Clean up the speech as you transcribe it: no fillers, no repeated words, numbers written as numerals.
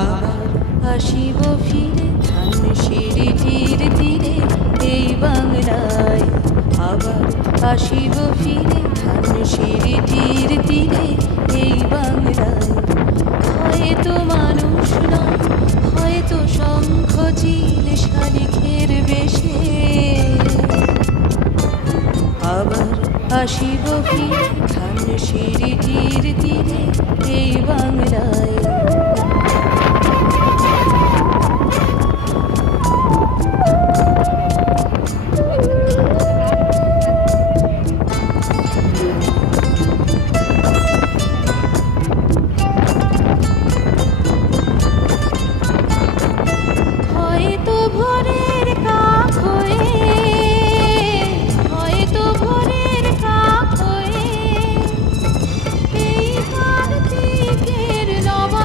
আবার আসিব ফিরে ধানসিঁড়িটির তীরে এই বাংলায়। আবার আসিব ফিরে ধানসিঁড়িটির তীরে এই বাংলায়। হয়তো মানুষ নয়, হয়তো শঙ্খ চিল শালিখের বেশে। আবার আসিব ফিরে